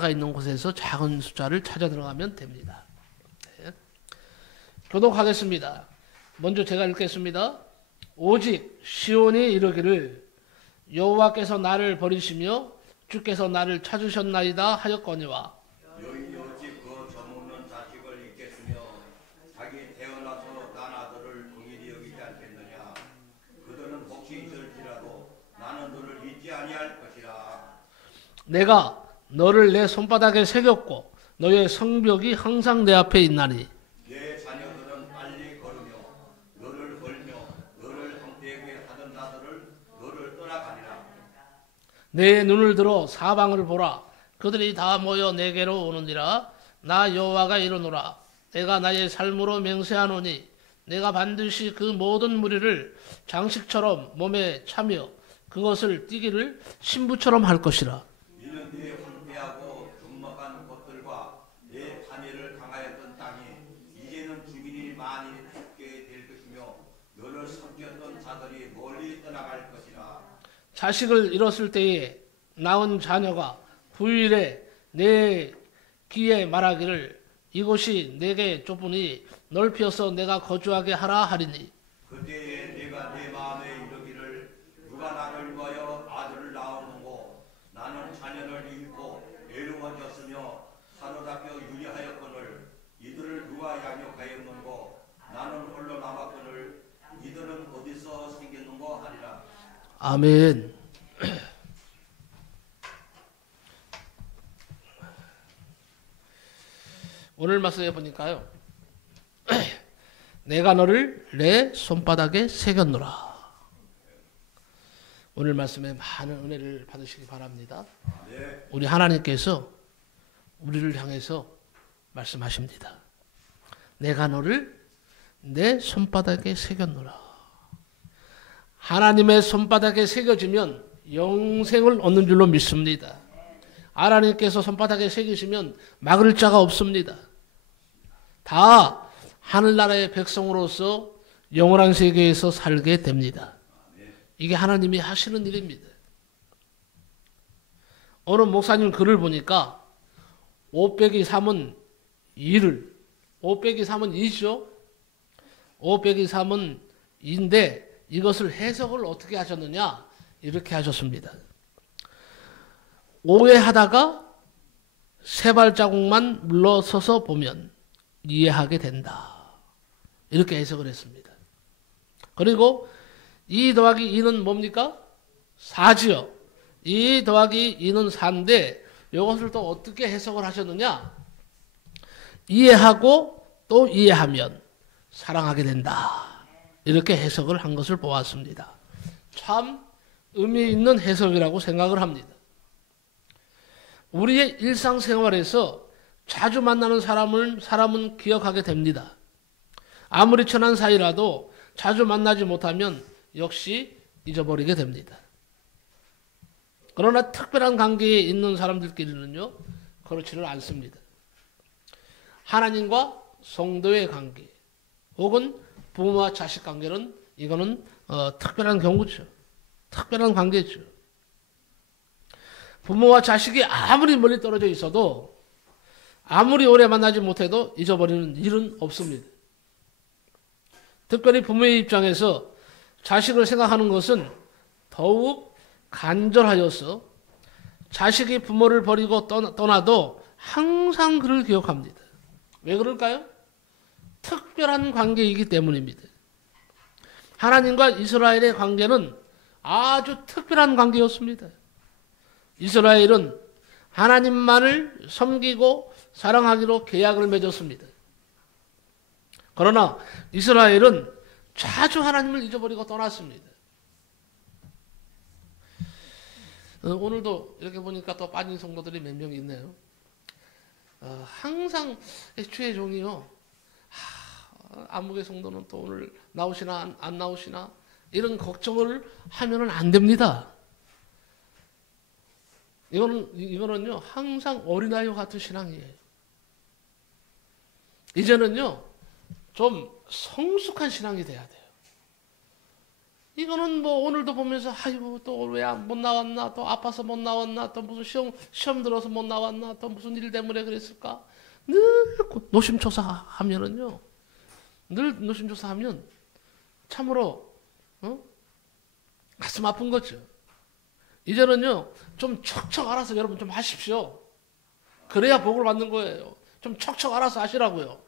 가 있는 곳에서 작은 숫자를 찾아 들어가면 됩니다. 네. 교독하겠습니다. 먼저 제가 읽겠습니다. 오직 시온이 이르기를 여호와께서 나를 버리시며 주께서 나를 찾으셨나이다 하였거니와 여인이 어찌 그 젖먹는 자식을 잊겠으며 자기 태어나서 난 아들을 긍휼히 여기지 않겠느냐. 그들은 혹시 있을지라도 나는 너를 잊지 아니할 것이라. 내가 너를 내 손바닥에 새겼고 너의 성벽이 항상 내 앞에 있나니 내 자녀들은 빨리 걸으며 너를 걸며 너를 형되게 하던 자들을 너를 떠나가리라. 내 눈을 들어 사방을 보라. 그들이 다 모여 내게로 오느니라. 나 여호와가 이르노라. 내가 나의 삶으로 맹세하노니 내가 반드시 그 모든 무리를 장식처럼 몸에 차며 그것을 띠기를 신부처럼 할 것이라. 이는 내 황폐하고 둔먹한 곳들과 내 판례를 강하였던 땅이 이제는 주민이 많이 죽게 될 것이며 너를 섬겼던 자들이 멀리 떠나갈 것이라. 자식을 잃었을 때에 낳은 자녀가 후일에 내 귀에 말하기를 이곳이 내게 좁으니 넓혀서 내가 거주하게 하라 하리니 그때에 내가 내 마음에 이르기를 누가 나를 위하여 아들을 낳았는고 나는 자녀를 잃고 애로워졌으며 사로잡혀 유리하였거늘 이들을 누가 양육하였는고 나는 홀로 남았거늘 이들은 어디서 생겼는고 하리라. 아멘. 오늘 말씀에 보니까요. 내가 너를 내 손바닥에 새겼노라. 오늘 말씀에 많은 은혜를 받으시기 바랍니다. 네. 우리 하나님께서 우리를 향해서 말씀하십니다. 내가 너를 내 손바닥에 새겼노라. 하나님의 손바닥에 새겨지면 영생을 얻는 줄로 믿습니다. 하나님께서 손바닥에 새기시면 막을 자가 없습니다. 다 하늘나라의 백성으로서 영원한 세계에서 살게 됩니다. 이게 하나님이 하시는 일입니다. 어느 목사님 글을 보니까 5 빼기 3은 2를 5 빼기 3은 2죠. 5 빼기 3은 2인데 이것을 해석을 어떻게 하셨느냐 이렇게 하셨습니다. 오해하다가 세 발자국만 물러서서 보면 이해하게 된다. 이렇게 해석을 했습니다. 그리고 2 더하기 2는 뭡니까? 4지요. 2 더하기 2는 4인데 이것을 또 어떻게 해석을 하셨느냐? 이해하고 또 이해하면 사랑하게 된다. 이렇게 해석을 한 것을 보았습니다. 참 의미 있는 해석이라고 생각을 합니다. 우리의 일상생활에서 자주 만나는 사람은 기억하게 됩니다. 아무리 친한 사이라도 자주 만나지 못하면 역시 잊어버리게 됩니다. 그러나 특별한 관계에 있는 사람들끼리는요, 그렇지를 않습니다. 하나님과 성도의 관계, 혹은 부모와 자식 관계는 이거는 특별한 경우죠. 특별한 관계죠. 부모와 자식이 아무리 멀리 떨어져 있어도 아무리 오래 만나지 못해도 잊어버리는 일은 없습니다. 특별히 부모의 입장에서 자식을 생각하는 것은 더욱 간절하여서 자식이 부모를 버리고 떠나도 항상 그를 기억합니다. 왜 그럴까요? 특별한 관계이기 때문입니다. 하나님과 이스라엘의 관계는 아주 특별한 관계였습니다. 이스라엘은 하나님만을 섬기고 사랑하기로 계약을 맺었습니다. 그러나 이스라엘은 자주 하나님을 잊어버리고 떠났습니다. 오늘도 이렇게 보니까 또 빠진 성도들이 몇 명 있네요. 항상 주의 종이요. 안목의 성도는 또 오늘 나오시나 안 나오시나 이런 걱정을 하면은 안 됩니다. 이거는요 항상 어린아이와 같은 신앙이에요. 이제는요 좀 성숙한 신앙이 돼야 돼요. 이거는 뭐 오늘도 보면서 아이고 또 왜 못 나왔나, 또 아파서 못 나왔나, 또 무슨 시험 들어서 못 나왔나, 또 무슨 일 때문에 그랬을까. 늘 노심초사하면은요, 늘 노심초사하면 참으로 가슴 아픈 거죠. 이제는요 좀 척척 알아서 여러분 좀 하십시오. 그래야 복을 받는 거예요. 좀 척척 알아서 하시라고요.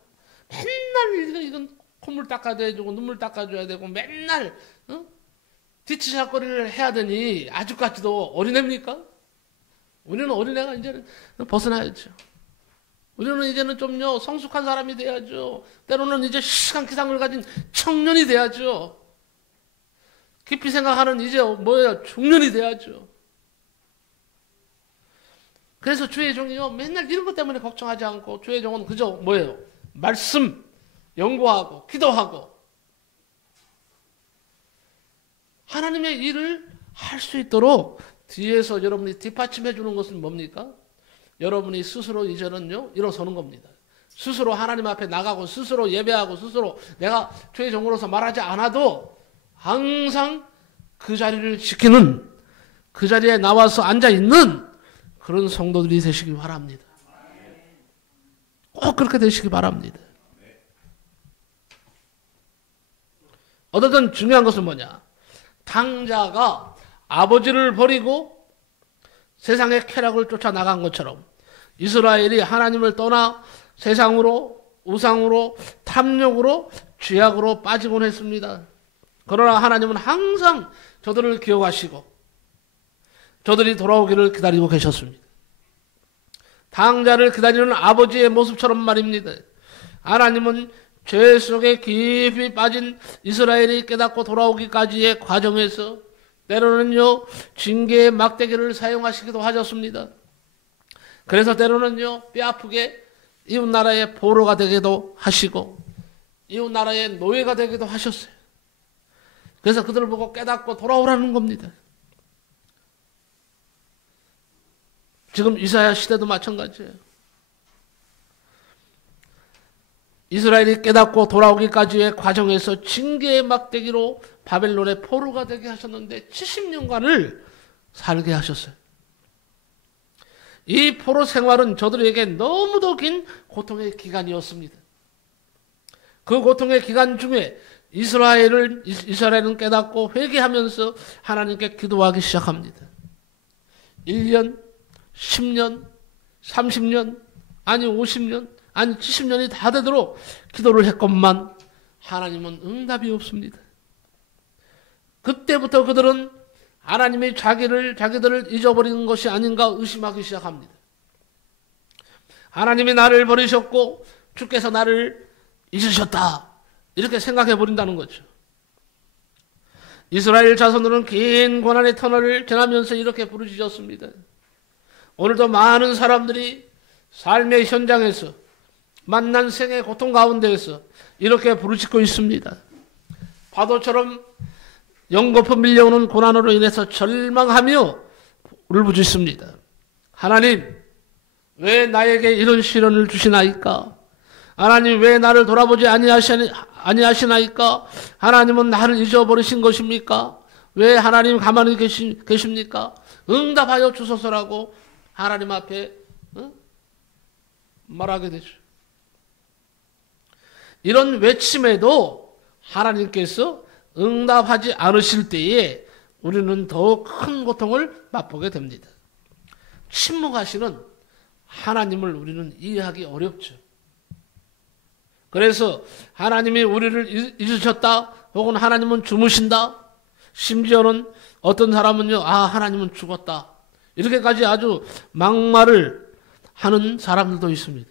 맨날 이건 콧물 닦아줘야 되고 눈물 닦아줘야 되고 맨날 뒤치작거리를 해야 되니 아직까지도 어린애입니까? 우리는 어린애가 이제는 벗어나야죠. 우리는 이제는 좀요 성숙한 사람이 돼야죠. 때로는 이제 시간 기상을 가진 청년이 돼야죠. 깊이 생각하는 이제 뭐예요? 중년이 돼야죠. 그래서 주의 종이요 맨날 이런 것 때문에 걱정하지 않고 주의 종은 그저 뭐예요? 말씀 연구하고 기도하고 하나님의 일을 할 수 있도록 뒤에서 여러분이 뒷받침해 주는 것은 뭡니까? 여러분이 스스로 이제는요 일어서는 겁니다. 스스로 하나님 앞에 나가고 스스로 예배하고 스스로 내가 주의 종으로서 말하지 않아도 항상 그 자리를 지키는, 그 자리에 나와서 앉아있는 그런 성도들이 되시기 바랍니다. 꼭 그렇게 되시기 바랍니다. 어쨌든 중요한 것은 뭐냐? 탕자가 아버지를 버리고 세상의 쾌락을 쫓아 나간 것처럼 이스라엘이 하나님을 떠나 세상으로, 우상으로, 탐욕으로, 죄악으로 빠지곤 했습니다. 그러나 하나님은 항상 저들을 기억하시고 저들이 돌아오기를 기다리고 계셨습니다. 탕자를 기다리는 아버지의 모습처럼 말입니다. 하나님은 죄 속에 깊이 빠진 이스라엘이 깨닫고 돌아오기까지의 과정에서 때로는요 징계의 막대기를 사용하시기도 하셨습니다. 그래서 때로는요 뼈아프게 이웃나라의 포로가 되기도 하시고 이웃나라의 노예가 되기도 하셨어요. 그래서 그들을 보고 깨닫고 돌아오라는 겁니다. 지금 이사야 시대도 마찬가지예요. 이스라엘이 깨닫고 돌아오기까지의 과정에서 징계의 막대기로 바벨론의 포로가 되게 하셨는데 70년간을 살게 하셨어요. 이 포로 생활은 저들에게 너무도 긴 고통의 기간이었습니다. 그 고통의 기간 중에 이스라엘은 깨닫고 회개하면서 하나님께 기도하기 시작합니다. 1년, 10년, 30년, 아니 50년, 아니 70년이 다 되도록 기도를 했건만 하나님은 응답이 없습니다. 그때부터 그들은 하나님이 자기들을 잊어버리는 것이 아닌가 의심하기 시작합니다. 하나님이 나를 버리셨고 주께서 나를 잊으셨다. 이렇게 생각해 버린다는 거죠. 이스라엘 자손들은 긴 고난의 터널을 지나면서 이렇게 부르짖었습니다. 오늘도 많은 사람들이 삶의 현장에서 만난 생의 고통 가운데에서 이렇게 부르짖고 있습니다. 파도처럼 연거푸 밀려오는 고난으로 인해서 절망하며 울부짖습니다. 하나님, 왜 나에게 이런 시련을 주시나이까? 하나님, 왜 나를 돌아보지 아니하시나이까? 하나님은 나를 잊어버리신 것입니까? 왜 하나님 가만히 계십니까? 응답하여 주소서라고 하나님 앞에 말하게 되죠. 이런 외침에도 하나님께서 응답하지 않으실 때에 우리는 더 큰 고통을 맛보게 됩니다. 침묵하시는 하나님을 우리는 이해하기 어렵죠. 그래서 하나님이 우리를 잊으셨다 혹은 하나님은 주무신다, 심지어는 어떤 사람은요 하나님은 죽었다 이렇게까지 아주 막말을 하는 사람들도 있습니다.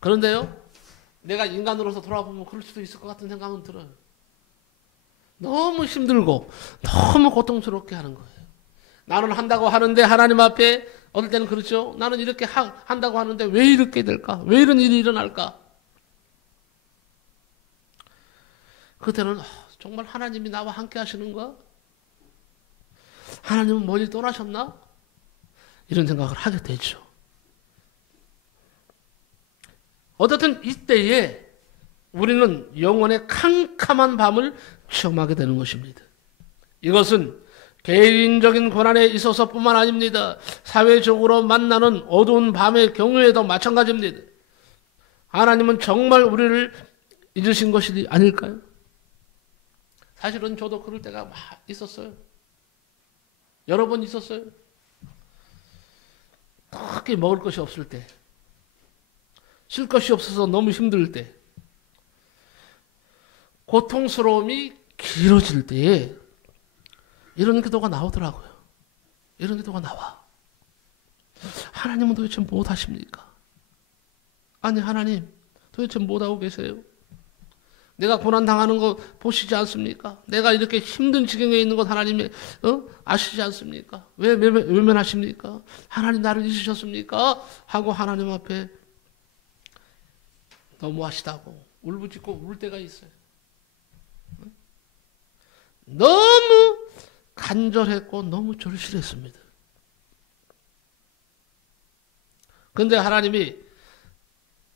그런데요 내가 인간으로서 돌아보면 그럴 수도 있을 것 같은 생각은 들어요. 너무 힘들고 너무 고통스럽게 하는 거예요. 나는 한다고 하는데 하나님 앞에 어떨 때는 그렇죠. 나는 이렇게 한다고 하는데 왜 이렇게 될까? 왜 이런 일이 일어날까? 그때는 정말 하나님이 나와 함께 하시는가? 하나님은 멀리 떠나셨나? 이런 생각을 하게 되죠. 어쨌든 이때에 우리는 영원의 캄캄한 밤을 체험하게 되는 것입니다. 이것은 개인적인 고난에 있어서뿐만 아닙니다. 사회적으로 만나는 어두운 밤의 경우에도 마찬가지입니다. 하나님은 정말 우리를 잊으신 것이 아닐까요? 사실은 저도 그럴 때가 막 있었어요. 여러 번 있었어요. 특히 먹을 것이 없을 때, 쓸 것이 없어서 너무 힘들 때, 고통스러움이 길어질 때에 이런 기도가 나오더라고요. 이런 기도가 나와. 하나님은 도대체 못 하십니까? 아니, 하나님 도대체 못 하고 계세요? 내가 고난당하는 거 보시지 않습니까? 내가 이렇게 힘든 지경에 있는 것 하나님이 아시지 않습니까? 왜 외면하십니까? 하나님 나를 잊으셨습니까? 하고 하나님 앞에 너무하시다고 울부짖고 울 때가 있어요. 너무 간절했고 너무 절실했습니다. 그런데 하나님이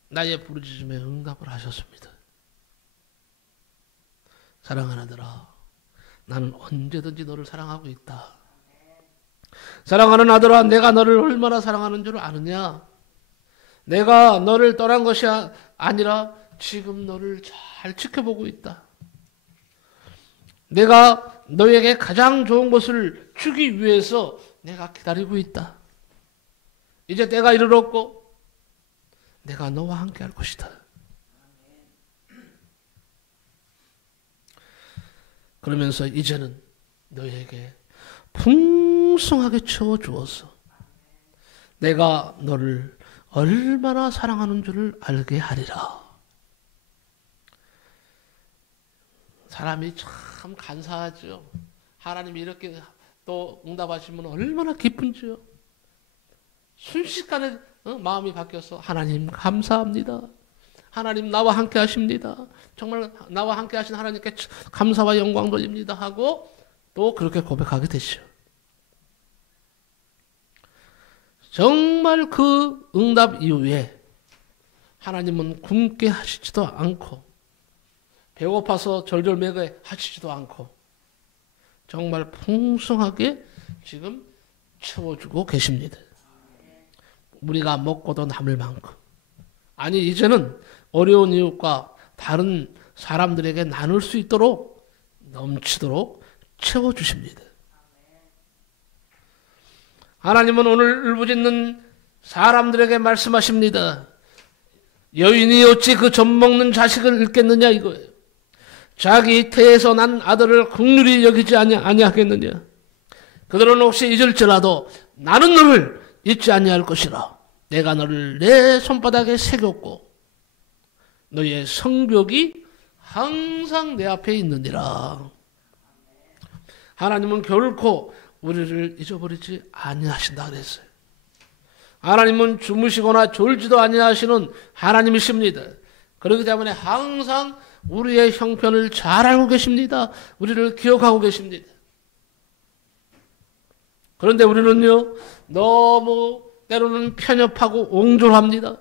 나의 부르짖음에 응답을 하셨습니다. 사랑하는 아들아, 나는 언제든지 너를 사랑하고 있다. 사랑하는 아들아, 내가 너를 얼마나 사랑하는 줄 아느냐? 내가 너를 떠난 것이 아니라 지금 너를 잘 지켜보고 있다. 내가 너에게 가장 좋은 것을 주기 위해서 내가 기다리고 있다. 이제 때가 이르렀고 내가 너와 함께 할 것이다. 그러면서 이제는 너에게 풍성하게 채워주어서 내가 너를 얼마나 사랑하는 줄을 알게 하리라. 사람이 참 간사하죠. 하나님이 이렇게 또 응답하시면 얼마나 기쁜지요. 순식간에 마음이 바뀌어서 하나님 감사합니다. 하나님 나와 함께 하십니다. 정말 나와 함께 하신 하나님께 감사와 영광 돌립니다 하고 또 그렇게 고백하게 되죠. 정말 그 응답 이후에 하나님은 굶게 하시지도 않고 배고파서 절절매게 하시지도 않고 정말 풍성하게 지금 채워주고 계십니다. 우리가 먹고도 남을 만큼. 아니, 이제는 어려운 이웃과 다른 사람들에게 나눌 수 있도록 넘치도록 채워주십니다. 하나님은 오늘 울부짖는 사람들에게 말씀하십니다. 여인이 어찌 그 젖먹는 자식을 잃겠느냐 이거예요. 자기 태에서 난 아들을 긍휼히 여기지 아니하겠느냐. 그들은 혹시 잊을지라도 나는 너를 잊지 아니할 것이라. 내가 너를 내 손바닥에 새겼고 너의 성벽이 항상 내 앞에 있느니라. 하나님은 결코 우리를 잊어버리지 아니하신다 그랬어요. 하나님은 주무시거나 졸지도 아니하시는 하나님이십니다. 그렇기 때문에 항상 우리의 형편을 잘 알고 계십니다. 우리를 기억하고 계십니다. 그런데 우리는요, 너무 때로는 편협하고 옹졸합니다.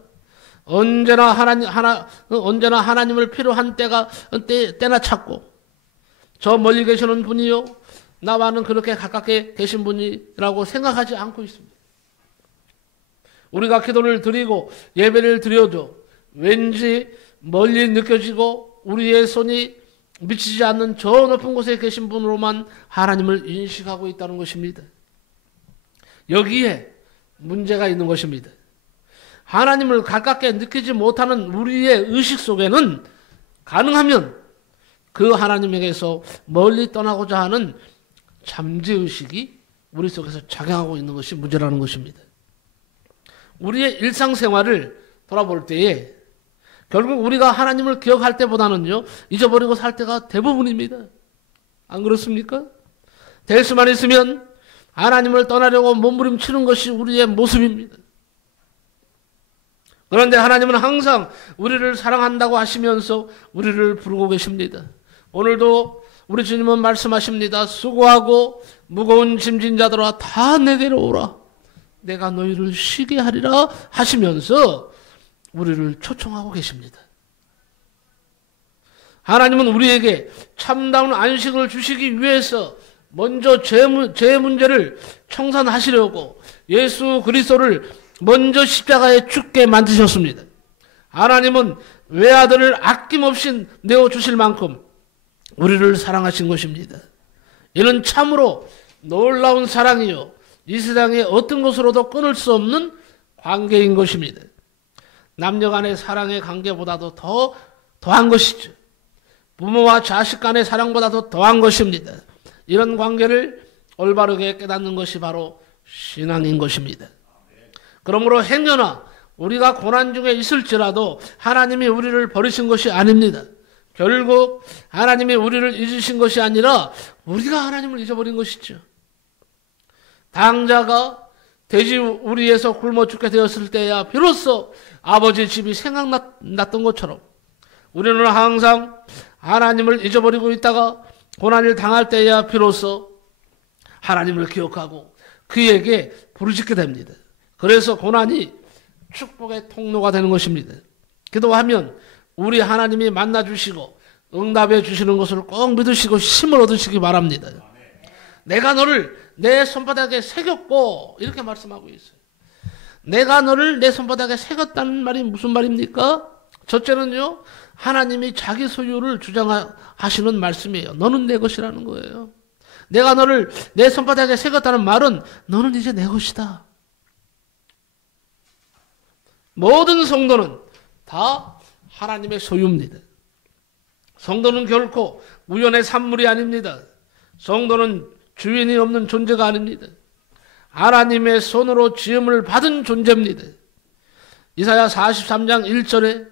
언제나 하나님을 필요한 때나 찾고, 저 멀리 계시는 분이요, 나와는 그렇게 가깝게 계신 분이라고 생각하지 않고 있습니다. 우리가 기도를 드리고 예배를 드려도 왠지 멀리 느껴지고 우리의 손이 미치지 않는 저 높은 곳에 계신 분으로만 하나님을 인식하고 있다는 것입니다. 여기에 문제가 있는 것입니다. 하나님을 가깝게 느끼지 못하는 우리의 의식 속에는 가능하면 그 하나님에게서 멀리 떠나고자 하는 잠재의식이 우리 속에서 작용하고 있는 것이 문제라는 것입니다. 우리의 일상생활을 돌아볼 때에 결국 우리가 하나님을 기억할 때보다는요, 잊어버리고 살 때가 대부분입니다. 안 그렇습니까? 될 수만 있으면 하나님을 떠나려고 몸부림치는 것이 우리의 모습입니다. 그런데 하나님은 항상 우리를 사랑한다고 하시면서 우리를 부르고 계십니다. 오늘도 우리 주님은 말씀하십니다. 수고하고 무거운 짐진 자들아 다 내게로 오라. 내가 너희를 쉬게 하리라 하시면서 우리를 초청하고 계십니다. 하나님은 우리에게 참다운 안식을 주시기 위해서 먼저 죄 문제를 청산하시려고 예수 그리스도를 먼저 십자가에 죽게 만드셨습니다. 하나님은 외아들을 아낌없이 내어주실 만큼 우리를 사랑하신 것입니다. 이는 참으로 놀라운 사랑이요, 이 세상의 어떤 것으로도 끊을 수 없는 관계인 것입니다. 남녀 간의 사랑의 관계보다도 더한 것이죠. 부모와 자식 간의 사랑보다도 더한 것입니다. 이런 관계를 올바르게 깨닫는 것이 바로 신앙인 것입니다. 그러므로 행여나 우리가 고난 중에 있을지라도 하나님이 우리를 버리신 것이 아닙니다. 결국 하나님이 우리를 잊으신 것이 아니라 우리가 하나님을 잊어버린 것이죠. 당자가 돼지 우리에서 굶어 죽게 되었을 때야 비로소 아버지 집이 생각났던 것처럼 우리는 항상 하나님을 잊어버리고 있다가 고난을 당할 때야 비로소 하나님을 기억하고 그에게 부르짖게 됩니다. 그래서 고난이 축복의 통로가 되는 것입니다. 기도하면 우리 하나님이 만나주시고 응답해 주시는 것을 꼭 믿으시고 힘을 얻으시기 바랍니다. 내가 너를 내 손바닥에 새겼고 이렇게 말씀하고 있어요. 내가 너를 내 손바닥에 새겼다는 말이 무슨 말입니까? 첫째는요, 하나님이 자기 소유를 주장하시는 말씀이에요. 너는 내 것이라는 거예요. 내가 너를 내 손바닥에 새겼다는 말은 너는 이제 내 것이다. 모든 성도는 다 하나님의 소유입니다. 성도는 결코 우연의 산물이 아닙니다. 성도는 주인이 없는 존재가 아닙니다. 하나님의 손으로 지음을 받은 존재입니다. 이사야 43장 1절에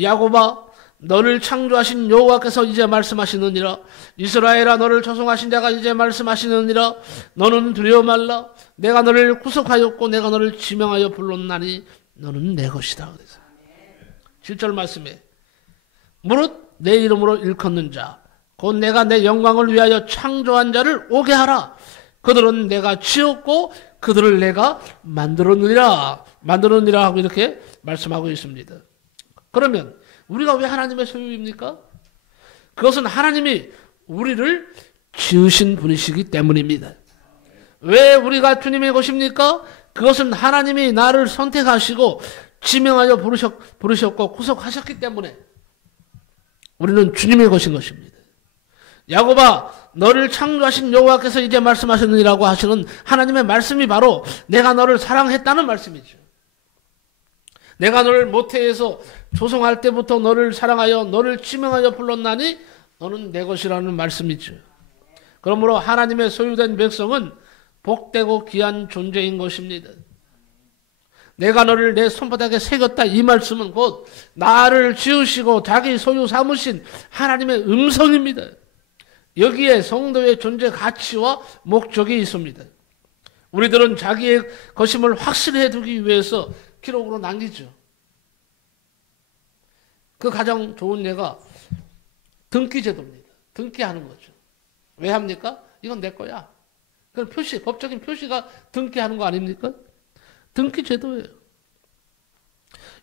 야곱아 너를 창조하신 여호와께서 이제 말씀하시느니라. 이스라엘아 너를 조성하신 자가 이제 말씀하시느니라. 너는 두려워 말라. 내가 너를 구속하였고 내가 너를 지명하여 불렀나니 너는 내 것이다. 그래서 7절 말씀에 무릇 내 이름으로 일컫는 자 곧 내가 내 영광을 위하여 창조한 자를 오게 하라. 그들은 내가 지었고 그들을 내가 만들었느니라 하고 이렇게 말씀하고 있습니다. 그러면 우리가 왜 하나님의 소유입니까? 그것은 하나님이 우리를 지으신 분이시기 때문입니다. 왜 우리가 주님의 것입니까? 그것은 하나님이 나를 선택하시고 지명하여 부르셨고 구속하셨기 때문에 우리는 주님의 것인 것입니다. 야곱아 너를 창조하신 여호와께서 이제 말씀하셨느니라고 하시는 하나님의 말씀이 바로 내가 너를 사랑했다는 말씀이죠. 내가 너를 모태에서 조성할 때부터 너를 사랑하여 너를 지명하여 불렀나니 너는 내 것이라는 말씀이죠. 그러므로 하나님의 소유된 백성은 복되고 귀한 존재인 것입니다. 내가 너를 내 손바닥에 새겼다 이 말씀은 곧 나를 지으시고 자기 소유 삼으신 하나님의 음성입니다. 여기에 성도의 존재 가치와 목적이 있습니다. 우리들은 자기의 것임을 확실히 해두기 위해서 기록으로 남기죠. 그 가장 좋은 예가 등기제도입니다. 등기하는 거죠. 왜 합니까? 이건 내 거야. 그건 표시, 법적인 표시가 등기하는 거 아닙니까? 등기제도예요.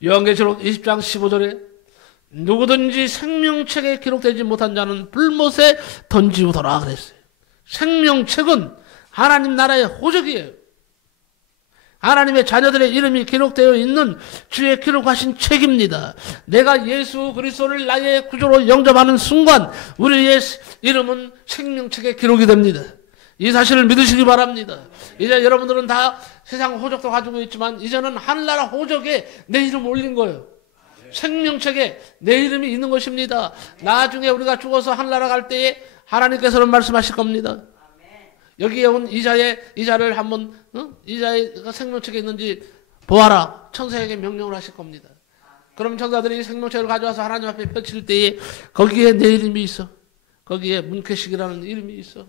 요한계시록 20장 15절에 누구든지 생명책에 기록되지 못한 자는 불못에 던지우더라 그랬어요. 생명책은 하나님 나라의 호적이에요. 하나님의 자녀들의 이름이 기록되어 있는 주의 기록하신 책입니다. 내가 예수 그리스도를 나의 구주로 영접하는 순간 우리의 이름은 생명책에 기록이 됩니다. 이 사실을 믿으시기 바랍니다. 이제 여러분들은 다 세상 호적도 가지고 있지만 이제는 하늘나라 호적에 내 이름 올린 거예요. 생명책에 내 이름이 있는 것입니다. 나중에 우리가 죽어서 하늘나라 갈 때에 하나님께서는 말씀하실 겁니다. 여기에 온 이자를 한번 이자가 생명책에 있는지 보아라. 천사에게 명령을 하실 겁니다. 그럼 천사들이 이 생명책을 가져와서 하나님 앞에 펼칠 때에 거기에 내 이름이 있어. 거기에 문케식이라는 이름이 있어.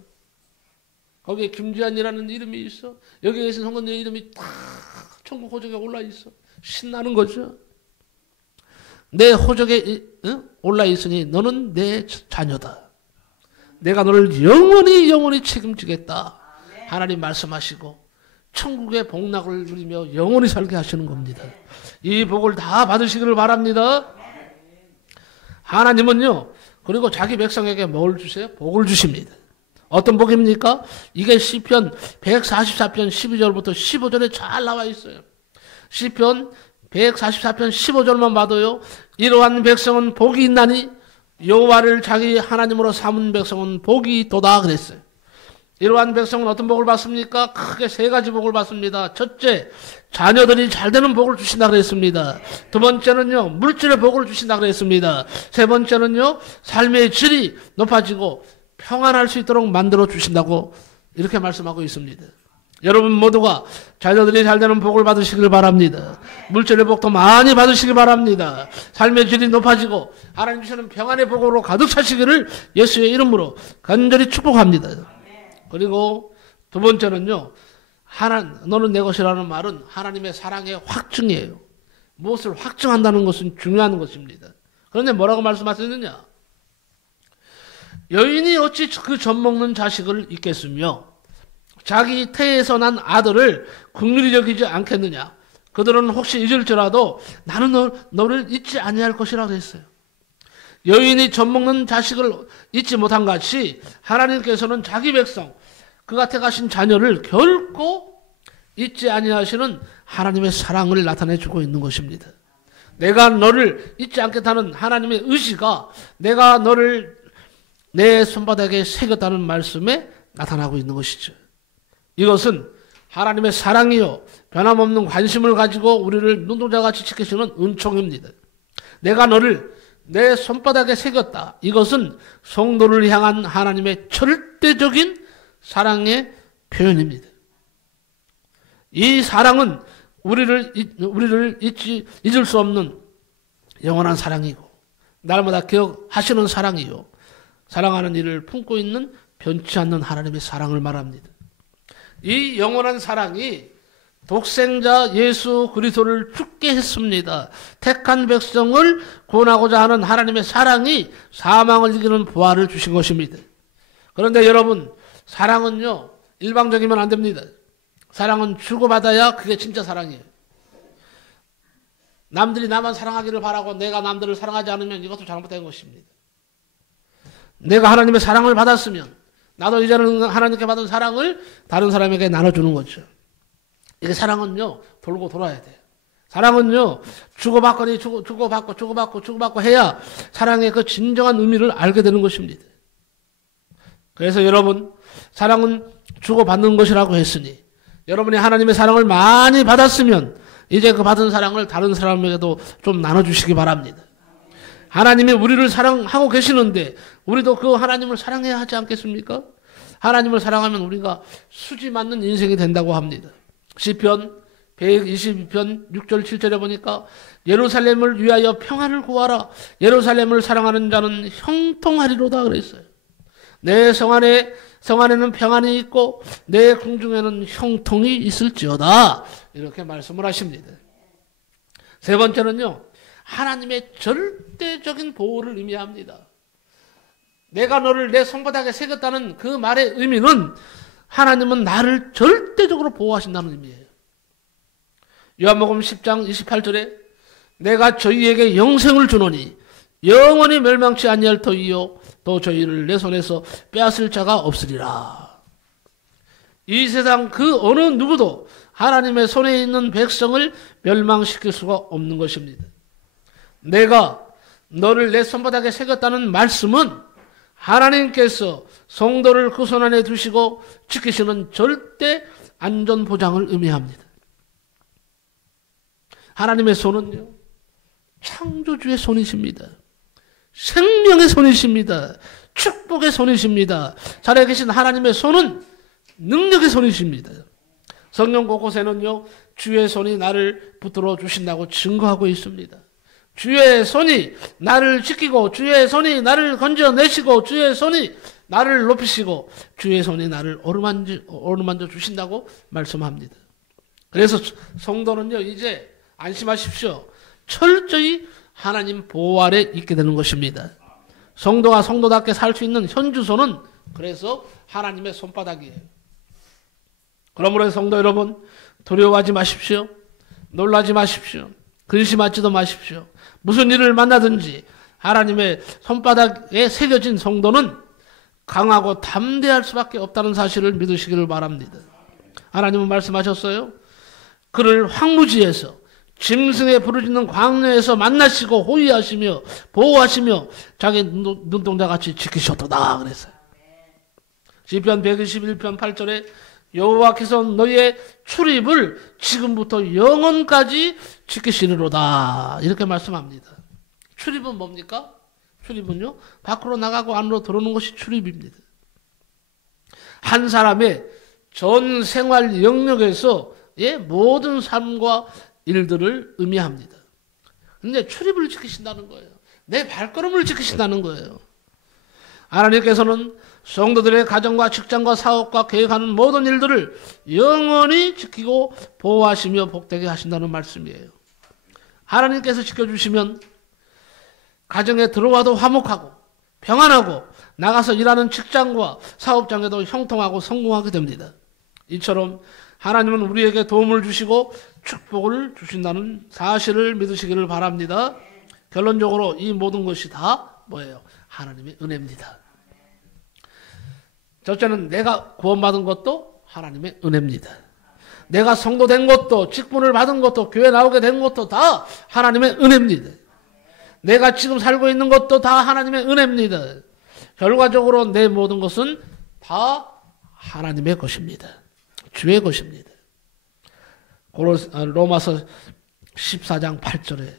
거기에 김지한이라는 이름이 있어. 여기에 있는 성도님의 이름이 다 천국 호적에 올라 있어. 신나는 거죠. 내 호적에 올라 있으니 너는 내 자녀다. 내가 너를 영원히 책임지겠다. 하나님 말씀하시고 천국의 복락을 누리며 영원히 살게 하시는 겁니다. 이 복을 다 받으시기를 바랍니다. 하나님은요 그리고 자기 백성에게 뭘 주세요? 복을 주십니다. 어떤 복입니까? 이게 시편 144편 12절부터 15절에 잘 나와 있어요. 시편 144편 15절만 봐도요. 이러한 백성은 복이 있나니 여호와를 자기 하나님으로 삼은 백성은 복이 있도다 그랬어요. 이러한 백성은 어떤 복을 받습니까? 크게 세 가지 복을 받습니다. 첫째, 자녀들이 잘 되는 복을 주신다 그랬습니다. 두 번째는요, 물질의 복을 주신다 그랬습니다. 세 번째는요, 삶의 질이 높아지고 평안할 수 있도록 만들어 주신다고 이렇게 말씀하고 있습니다. 여러분 모두가 자녀들이 잘 되는 복을 받으시길 바랍니다. 물질의 복도 많이 받으시길 바랍니다. 삶의 질이 높아지고 하나님 주시는 평안의 복으로 가득 차시기를 예수의 이름으로 간절히 축복합니다. 그리고 두 번째는요, 너는 내 것이라는 말은 하나님의 사랑의 확증이에요. 무엇을 확증한다는 것은 중요한 것입니다. 그런데 뭐라고 말씀하셨느냐? 여인이 어찌 그 젖먹는 자식을 잊겠으며 자기 태에서 난 아들을 긍휼히 여기지 않겠느냐? 그들은 혹시 잊을지라도 나는 너를 잊지 아니할 것이라고 했어요. 여인이 젖먹는 자식을 잊지 못한 같이 하나님께서는 자기 백성, 그가 택하신 자녀를 결코 잊지 아니하시는 하나님의 사랑을 나타내주고 있는 것입니다. 내가 너를 잊지 않겠다는 하나님의 의지가 내가 너를 내 손바닥에 새겼다는 말씀에 나타나고 있는 것이죠. 이것은 하나님의 사랑이요 변함없는 관심을 가지고 우리를 눈동자같이 지키시는 은총입니다. 내가 너를 내 손바닥에 새겼다. 이것은 성도를 향한 하나님의 절대적인 사랑의 표현입니다. 이 사랑은 우리를 잊을 수 없는 영원한 사랑이고 날마다 기억하시는 사랑이요 사랑하는 이를 품고 있는 변치 않는 하나님의 사랑을 말합니다. 이 영원한 사랑이 독생자 예수 그리스도를 죽게 했습니다. 택한 백성을 구원하고자 하는 하나님의 사랑이 사망을 이기는 부활을 주신 것입니다. 그런데 여러분, 사랑은요 일방적이면 안 됩니다. 사랑은 주고받아야 그게 진짜 사랑이에요. 남들이 나만 사랑하기를 바라고 내가 남들을 사랑하지 않으면 이것도 잘못된 것입니다. 내가 하나님의 사랑을 받았으면 나도 이제는 하나님께 받은 사랑을 다른 사람에게 나눠주는 거죠. 이게 사랑은요 돌고 돌아야 돼요. 사랑은요 주고받고 해야 사랑의 그 진정한 의미를 알게 되는 것입니다. 그래서 여러분, 사랑은 주고받는 것이라고 했으니 여러분이 하나님의 사랑을 많이 받았으면 이제 그 받은 사랑을 다른 사람에게도 좀 나눠주시기 바랍니다. 하나님이 우리를 사랑하고 계시는데 우리도 그 하나님을 사랑해야 하지 않겠습니까? 하나님을 사랑하면 우리가 수지 맞는 인생이 된다고 합니다. 시편 122편 6절 7절에 보니까 예루살렘을 위하여 평안을 구하라. 예루살렘을 사랑하는 자는 형통하리로다 그랬어요. 내 성 안에는 평안이 있고 내 궁중에는 형통이 있을지어다. 이렇게 말씀을 하십니다. 세 번째는요, 하나님의 절대적인 보호를 의미합니다. 내가 너를 내 손바닥에 새겼다는 그 말의 의미는 하나님은 나를 절대적으로 보호하신다는 의미예요. 요한복음 10장 28절에 내가 저희에게 영생을 주노니 영원히 멸망치 아니할 터이요 또 저희를 내 손에서 빼앗을 자가 없으리라. 이 세상 그 어느 누구도 하나님의 손에 있는 백성을 멸망시킬 수가 없는 것입니다. 내가 너를 내 손바닥에 새겼다는 말씀은 하나님께서 성도를 그 손 안에 두시고 지키시는 절대 안전 보장을 의미합니다. 하나님의 손은요, 창조주의 손이십니다. 생명의 손이십니다. 축복의 손이십니다. 살아계신 하나님의 손은 능력의 손이십니다. 성경 곳곳에는요, 주의 손이 나를 붙들어 주신다고 증거하고 있습니다. 주의 손이 나를 지키고 주의 손이 나를 건져내시고 주의 손이 나를 높이시고 주의 손이 나를 어루만져 주신다고 말씀합니다. 그래서 성도는요, 이제 안심하십시오. 철저히 하나님 보호 아래 있게 되는 것입니다. 성도가 성도답게 살 수 있는 현주소는 그래서 하나님의 손바닥이에요. 그러므로 성도 여러분, 두려워하지 마십시오. 놀라지 마십시오. 근심하지도 마십시오. 무슨 일을 만나든지 하나님의 손바닥에 새겨진 성도는 강하고 담대할 수밖에 없다는 사실을 믿으시기를 바랍니다. 하나님은 말씀하셨어요. 그를 황무지에서 짐승의 부르짖는 광야에서 만나시고 호위하시며 보호하시며 자기 눈동자같이 지키셨도다 그랬어요. 시편 121편 8절에 여호와께서 너희의 출입을 지금부터 영원까지 지키시리로다 이렇게 말씀합니다. 출입은 뭡니까? 출입은요, 밖으로 나가고 안으로 들어오는 것이 출입입니다. 한 사람의 전 생활 영역에서의 모든 삶과 일들을 의미합니다. 근데 출입을 지키신다는 거예요. 내 발걸음을 지키신다는 거예요. 하나님께서는 성도들의 가정과 직장과 사업과 계획하는 모든 일들을 영원히 지키고 보호하시며 복되게 하신다는 말씀이에요. 하나님께서 지켜주시면 가정에 들어와도 화목하고 평안하고 나가서 일하는 직장과 사업장에도 형통하고 성공하게 됩니다. 이처럼 하나님은 우리에게 도움을 주시고 축복을 주신다는 사실을 믿으시기를 바랍니다. 결론적으로 이 모든 것이 다 뭐예요? 하나님의 은혜입니다. 첫째는 내가 구원받은 것도 하나님의 은혜입니다. 내가 성도된 것도 직분을 받은 것도 교회 나오게 된 것도 다 하나님의 은혜입니다. 내가 지금 살고 있는 것도 다 하나님의 은혜입니다. 결과적으로 내 모든 것은 다 하나님의 것입니다. 주의 것입니다. 로마서 14장 8절에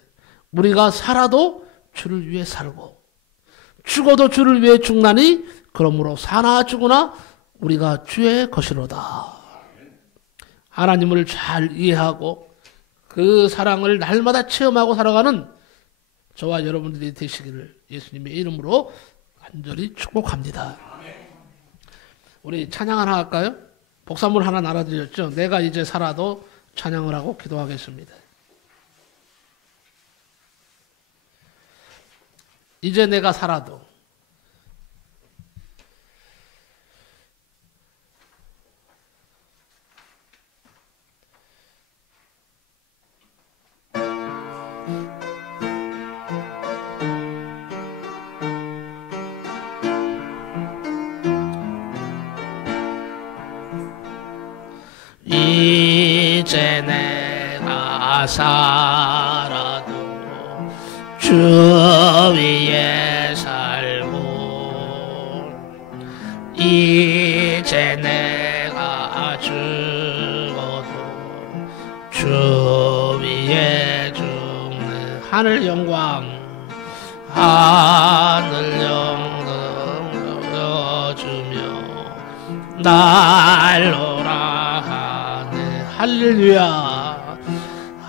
우리가 살아도 주를 위해 살고 죽어도 주를 위해 죽나니 그러므로 사나 죽으나 우리가 주의 것이로다. 하나님을 잘 이해하고 그 사랑을 날마다 체험하고 살아가는 저와 여러분들이 되시기를 예수님의 이름으로 간절히 축복합니다. 우리 찬양 하나 할까요? 복사물 하나 나눠드렸죠. 내가 이제 살아도 찬양을 하고 기도하겠습니다. 이제 내가 살아도 이제 내가 살아도 주 위에 살고 이제 내가 죽어도 주 위에 죽는 하늘 영광 여주며 날로라 할렐루야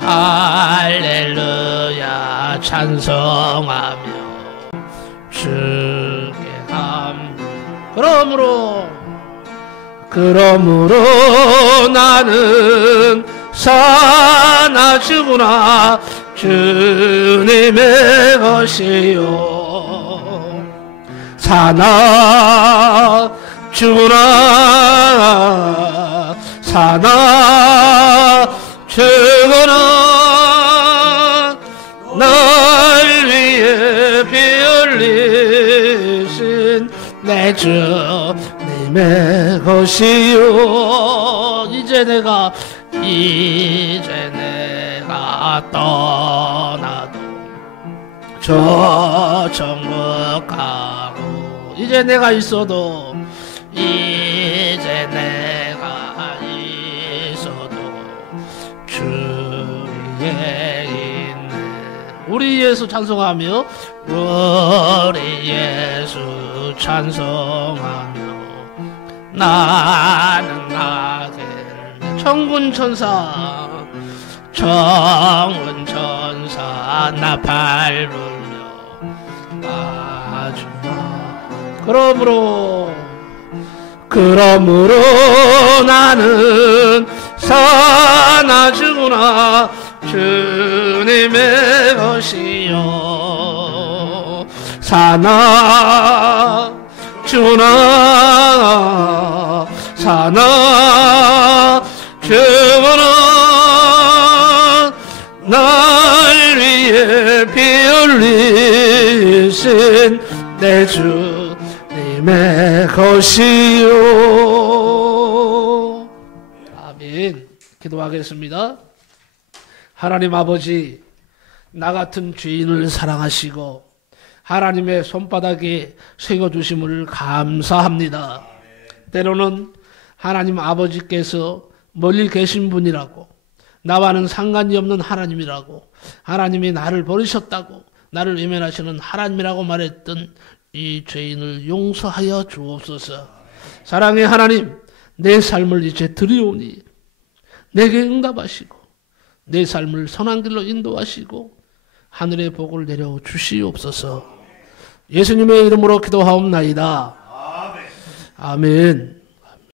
할렐루야 찬송하며 주께 그러므로 나는 사나 죽으나 주님의 것이요 사나 죽으나 사나 죽으나 날 위해 피 흘리신 내 주님의 것이요 이제 내가 떠나도 저 천국 가고 이제 내가 있어도 이제 내가 있어도 주 위에 있는 우리 예수 찬송하며 우리 예수 찬송하며 나는 나게 천군천사 나팔 불며 마주나 그러므로 나는 사나 죽으나 주님의 것이요 사나 죽으나 사나 죽으나 날 위해 피 흘리신 대신 내 주님의 것이요. 아멘. 기도하겠습니다. 하나님 아버지, 나 같은 죄인을 사랑하시고 하나님의 손바닥에 새겨주심을 감사합니다. 때로는 하나님 아버지께서 멀리 계신 분이라고, 나와는 상관이 없는 하나님이라고, 하나님이 나를 버리셨다고, 나를 외면하시는 하나님이라고 말했던 이 죄인을 용서하여 주옵소서. 사랑의 하나님, 내 삶을 이제 드리오니 내게 응답하시고 내 삶을 선한 길로 인도하시고 하늘의 복을 내려 주시옵소서. 예수님의 이름으로 기도하옵나이다. 아멘.